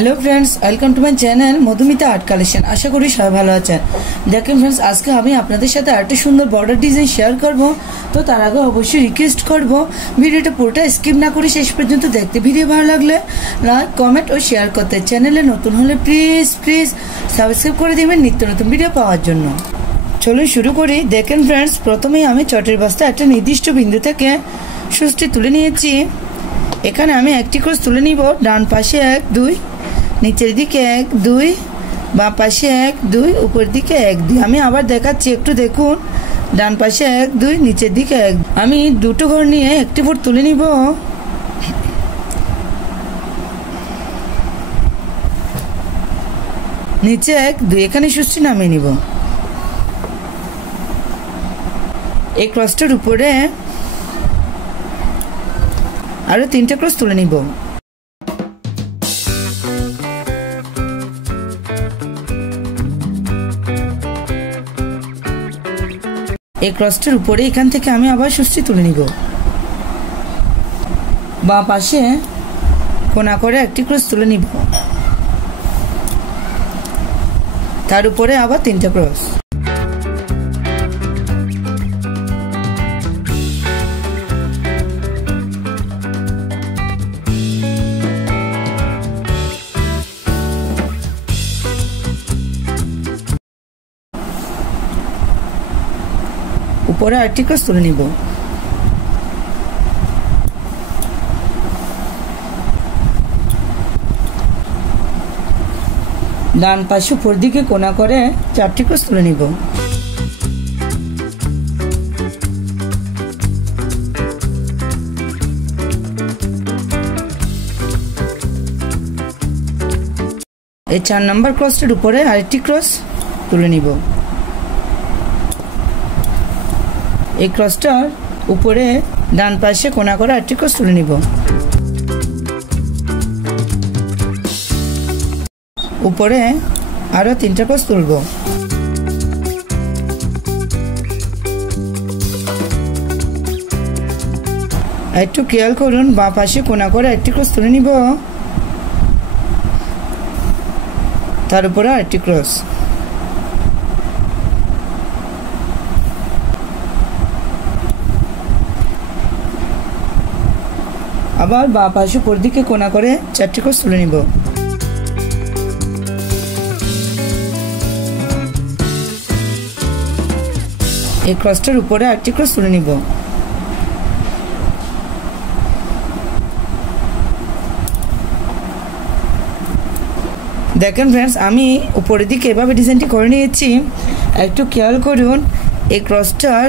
Hello friends welcome to my channel Madhumita art collection. आशा करी सबाई भालो आछेन। देखें फ्रेंड्स आज के आमी आपनादेर साथे आरेकटा सुंदर बॉर्डर डिजाइन शेयर करब। तो तार आगे अवश्य रिक्वेस्ट करब भिडियोटा पुरोटा स्किप ना करे शेष पर्यन्त देखते। भिडियो भालो लागले लाइक कमेंट और शेयर करते। चैनेले नतुन होले प्लिज प्लिज सबस्क्राइब करे दिबेन नित्य नतुन भिडियो पाওয়ার জন্য। चलুন शुरू करी। देखें फ्रेंड्स प्रथमेই आमी चटेर बस्ता एक निर्दिष्ट बिंदु थेके सुचटी तुले निয়েছি। এখানে আমি একটি ক্রস তুলে নিব। ডান পাশে 1 2 নিচের দিকে 1 2 বাম পাশে 1 2 উপর দিকে 1 2। আমি আবার দেখাচ্ছি একটু দেখুন। ডান পাশে 1 2 নিচের দিকে 1। আমি দুটো ঘর নিয়ে একটি ফুট তুলে নিব। নিচে 1 2 এখানে সুচটি নামিয়ে নিব। এই ক্রসটার উপরে আরো তিনটা ক্রস তুলে নিব। এই ক্রসটার উপরে এখান থেকে আমি আবার সুচটি তুলে নিব। বাম পাশে কোণা করে একটি ক্রস তুলে নিব। তার উপরে আবার তিনটা ক্রস। উপরে আরেকটি ক্রস তুলে নিব। ডান পাশে উপর দিকে কোণা করে চারটি ক্রস তুলে নিব। এই 4 নম্বর ক্রসটির উপরে আরেকটি ক্রস তুলে নিব। এই ক্রসটার উপরে ডান পাশে কোণা করে আরেকটি ক্রস তুলে নিব। উপরে আরো তিনটা ক্রস তুলব। একটু খেয়াল করুন, বাম পাশে কোণা করে একটি ক্রস তুলে নিব। তার উপরে আরেকটি ক্রস। আবার বাম পাশে উপর দিকে কোণা করে চারটি ক্রস তুলে নিব। এই ক্রসটার উপরে আরেকটি ক্রস তুলে নিব। দেখেন ফ্রেন্ডস আমি উপরের দিকে এভাবে ডিজাইনটি করে নিয়েছি। একটু খেয়াল করুন, এই ক্রসটার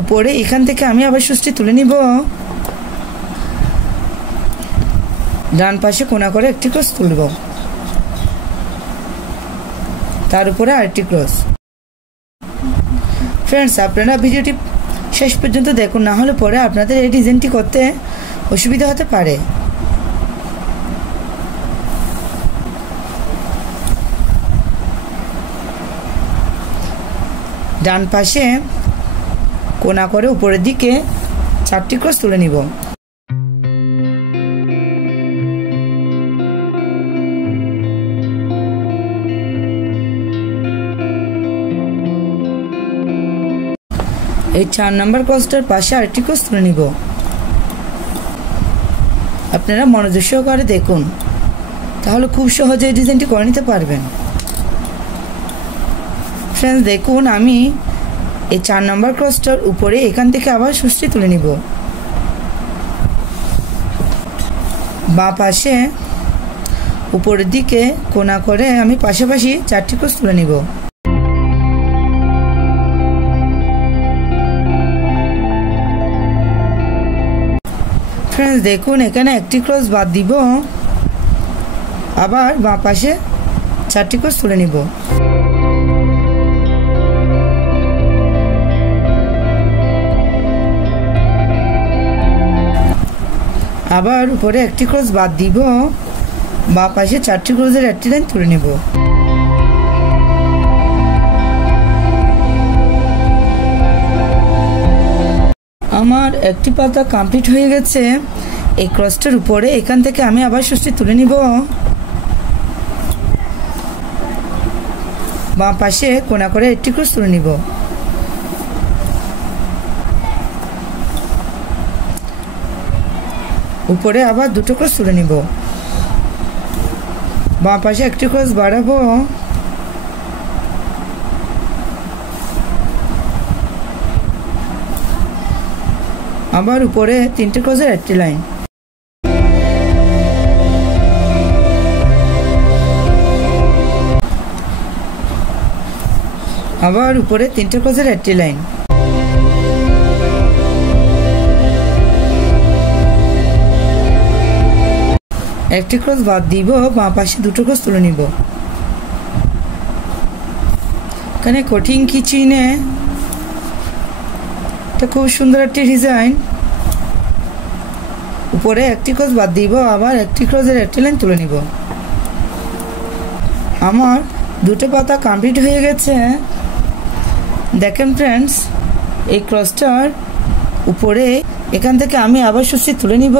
উপরে এখান থেকে আমি আবার সুচটি তুলে নিব। ডান পাশে কোণা করে একটি ক্রস তুলব। তার উপরে আরেকটি ক্রস। ফ্রেন্ডস আপনারা ভিডিওটি শেষ পর্যন্ত দেখুন, না হলে পরে আপনাদের এই ডিজাইনটি করতে অসুবিধা হতে পারে। ডান পাশে কোণা করে উপরের দিকে চারটি ক্রস তুলে নিব। এই 4 নম্বর ক্রসটার পাশে আরেকটি ক্রস তুলে নিব। আপনারা মনোযোগ সহকারে দেখুন, তাহলে খুব সহজে এই ডিজাইনটি করে নিতে পারবেন। ফ্রেন্ডস দেখুন আমি এই 4 নম্বর ক্রসটার উপরে এখান থেকে আবার সুচটি তুলে নিব। বাম পাশে উপরের দিকে কোণা করে আমি পাশাপাশি চারটি ক্রস তুলে নিব। ফ্রেন্ডস দেখুন এখানে একটি ক্রস বাদ দিব। আবার বাম পাশে চারটি ক্রস তুলে নিব। আবার উপরে একটি ক্রস বাদ দিব। বাম পাশে চারটি ক্রসের একটি লাইন তুলে নেব। আমার একটি পাতা কমপ্লিট হয়ে গেছে। এই ক্রসটার উপরে এখান থেকে আমি আবার সুচটি তুলে নিব। বাম পাশে কোনা করে একটি ক্রস তুলে নিব। উপরে আবার দুটো ক্রস তুলে নিব। বাম পাশে একটি ক্রস বাড়াবো, আবার উপরে তিনটে ক্রসের একটি লাইন, আবার উপরে তিনটে ক্রসের একটি লাইন, একটি ক্রস বাদ দিব, বাঁ পাশে দুটো ক্রস তুলে নিব। এখানে কঠিন কিছুই নেই, এটা খুব সুন্দর একটি ডিজাইন। উপরে একটি ক্রস বাদ দিব, আবার একটি ক্রসের একটি লাইন তুলে নিব। আমার দুটো পাতা কমপ্লিট হয়ে গেছে। দেখেন ফ্রেন্ডস, এই ক্রসটার উপরে এখান থেকে আমি আবার সুচি তুলে নিব।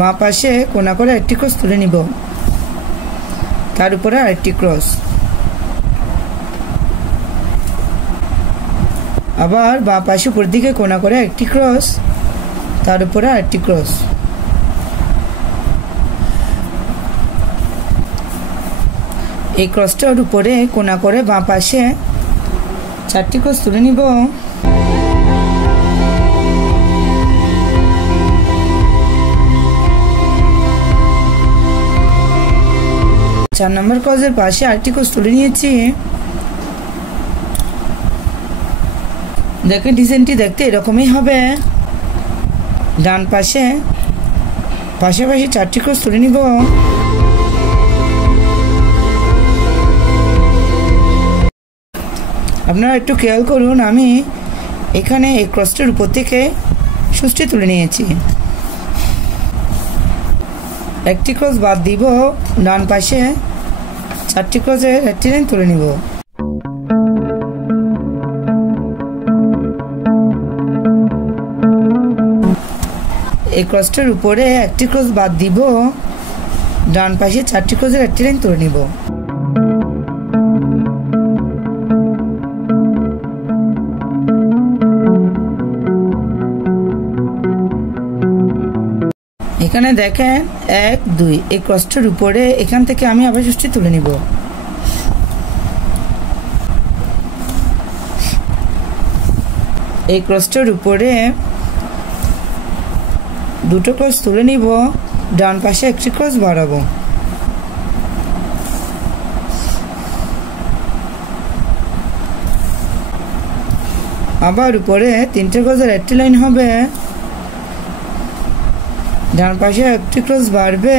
বাঁ পাশে কোনা করে একটি ক্রস তুলে নিব, তার উপরে আরেকটি ক্রস, আবার বাঁ পাশে উপর দিকে কোনা করে একটি ক্রস, তার উপরে আরেকটি ক্রস। এই ক্রসটার উপরে কোনা করে বাঁ পাশে চারটি ক্রস তুলে নিব। চার নম্বর ক্রসের পাশে আরেকটি ক্রস তুলে নিয়েছি। দেখেন ডিজাইনটি দেখতে এরকমই হবে। ডান পাশে পাশাপাশি চারটি ক্রস তুলে নিব। আপনারা একটু খেয়াল করুন, আমি এখানে এই ক্রসটির উপর থেকে সুচটি তুলে নিয়েছি। একটি ক্রস বাদ দিব, ডান পাশে চারটি ক্রসের একটি লাইন তুলে নিব। এই ক্রসটার উপরে একটি ক্রস বাদ দিব, ডান পাশে চারটি ক্রসের একটি লাইন তুলে নিব। এখানে দেখেন 1 2, এই ক্রসটার উপরে এখান থেকে আমি আবার সুচটি তুলে নিব। এই ক্রসটার উপরে দুটো ক্রস তুলে নিব, ডান পাশে একটি ক্রস বাড়াবো, আবার উপরে তিনটে ক্রসের একটি লাইন হবে, ডান পাশে একটি ক্রস বাড়বে,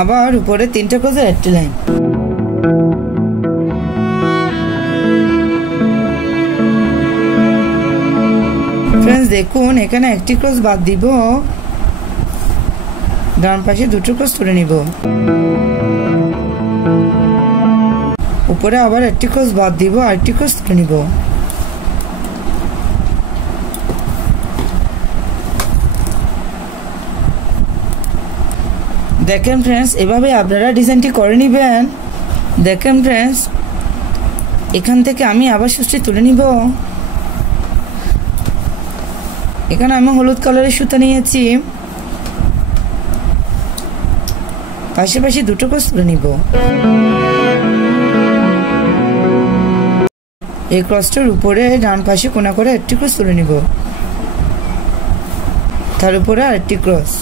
আবার উপরে তিনটে ক্রসের একটি লাইন। ফ্রেন্ডস দেখুন, এখানে একটি ক্রস বাদ দিব, ডান পাশে দুটো ক্রস তুলে নিব। উপরে আবার একটি ক্রস বাদ দিব, আরেকটি ক্রস তুলে নিব। দেখেন ফ্রেন্ডস, এভাবে আপনারা ডিজাইনটি করে নেবেন। দেখেন ফ্রেন্ডস, এখান থেকে আমি আবার সুচটি তুলে নিব। এখানে আমি হলুদ কালারের সুতা নিয়েছি, পাশাপাশি দুটো ক্রস তুলে নিব। এই ক্রসটার উপরে ডান পাশে কোনা করে একটি ক্রস তুলে নিব, তার উপরে আরেকটি ক্রস।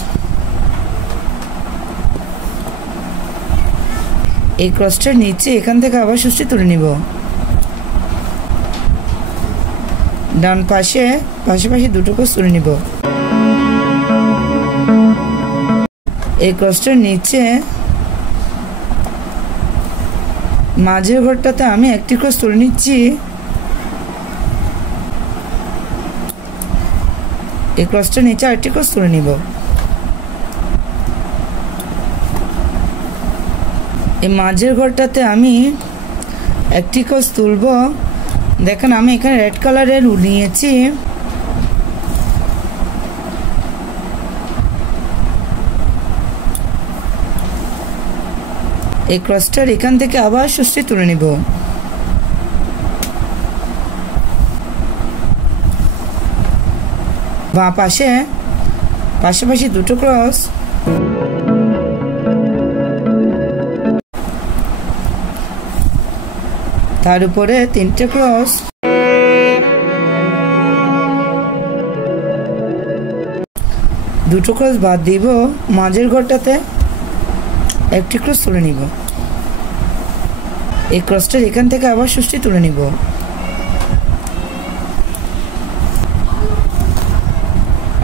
এই ক্রসটার নিচে এখান থেকে আবার সুচটি তুলে নিব। ডান পাশে পাশাপাশি দুটো ক্রস তুলে নিব। এই ক্রসটার নিচে মাঝের ঘরটাতে আমি একটি ক্রস তুলে নিচ্ছি। এই ক্রসটার নিচে আরেকটি ক্রস তুলে নিব। এই মাঝের ঘরটাতে আমি একটি ক্রস তুলব। দেখেন আমি এখানে রেড কালারের উল নিয়েছি। এই ক্রসটার এখান থেকে আবার সুষ্ঠি তুলে নিব। বাঁ পাশে পাশাপাশি দুটো ক্রস, তার উপরে তিনটে ক্রস, দুটো ক্রস বাদ দিব, মাঝের ঘরটাতে একটি ক্রস তুলে নিব। এই ক্রসটার এখান থেকে আবার সুষ্ঠি তুলে নিব।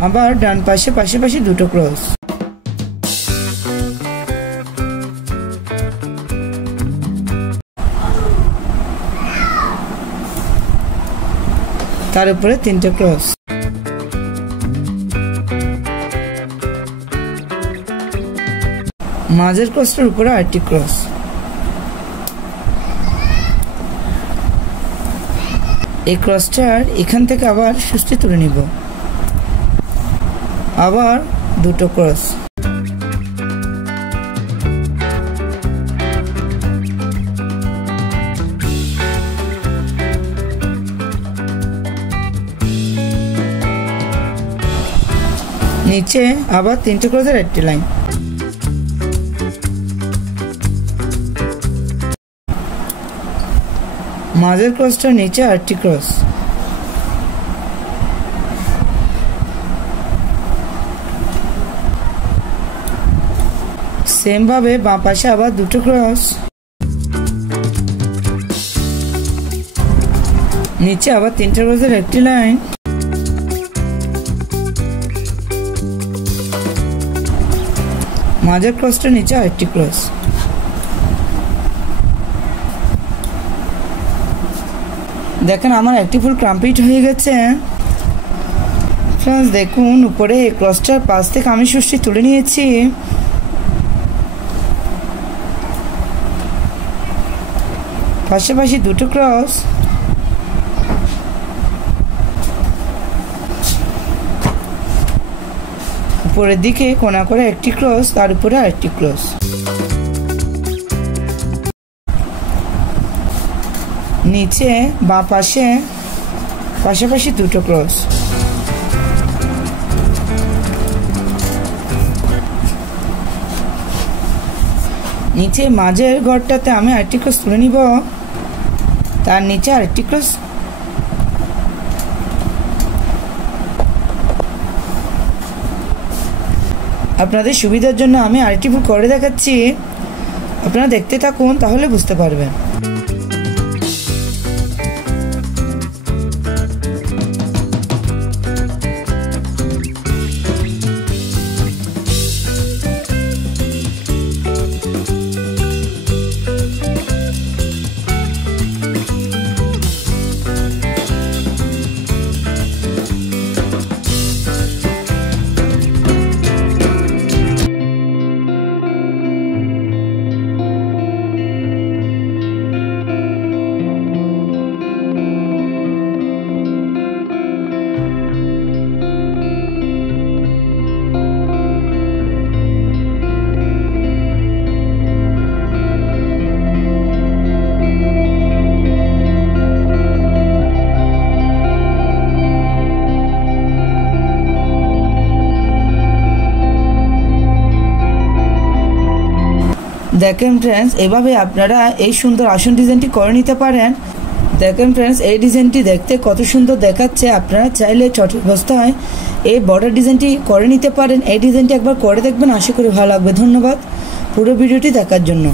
আবার ডান পাশে পাশাপাশি দুটো ক্রস, তার উপরে তিনটে ক্রস, মাঝের ক্রসটার উপরে আরেকটি ক্রস, এই ক্রসটার এখান থেকে আবার সুষ্ঠি তুলে নিব। আবার দুটো ক্রস, নিচে আবার তিনটে ক্রসের একটি লাইন, মাঝের ক্রসটার নিচে আরেকটি ক্রস, সেম ভাবে বাঁ পাশে আবার দুটো ক্রস, নিচে আবার তিনটে ক্রসের একটি লাইন, মাঝের ক্রসটার নিচে আরেকটি ক্রস। দেখেন আমার একটি ফুল কমপ্লিট হয়ে গেছে। ফ্রেন্ডস দেখুন উপরে এই ক্রসটার পাশ থেকে আমি সুষ্ঠি তুলে নিয়েছি। পাশাপাশি দুটো ক্রস, উপরের দিকে কোণা করে একটি ক্রস, তার উপরে আরেকটি ক্রস, নিচে বাঁ পাশে পাশাপাশি দুটো ক্রস, নিচে মাঝের ঘরটাতে আমি আরেকটি ক্রস তুলে নিব, তার নিচে আরেকটি ক্রস, আপনাদের সুবিধার জন্য আমি আরেকটি ফুল করে দেখাচ্ছি, আপনারা দেখতে থাকুন তাহলে বুঝতে পারবেন। দেখেন ফ্রেন্ডস এভাবে আপনারা এই সুন্দর আসন ডিজাইনটি করে নিতে পারেন। দেখেন ফ্রেন্ডস এই ডিজাইনটি দেখতে কত সুন্দর দেখাচ্ছে, আপনারা চাইলে চটের বস্তায় এই বর্ডার ডিজাইনটি করে নিতে পারেন। এই ডিজাইনটি একবার করে দেখবেন, আশা করি ভালো লাগবে। ধন্যবাদ পুরো ভিডিওটি দেখার জন্য।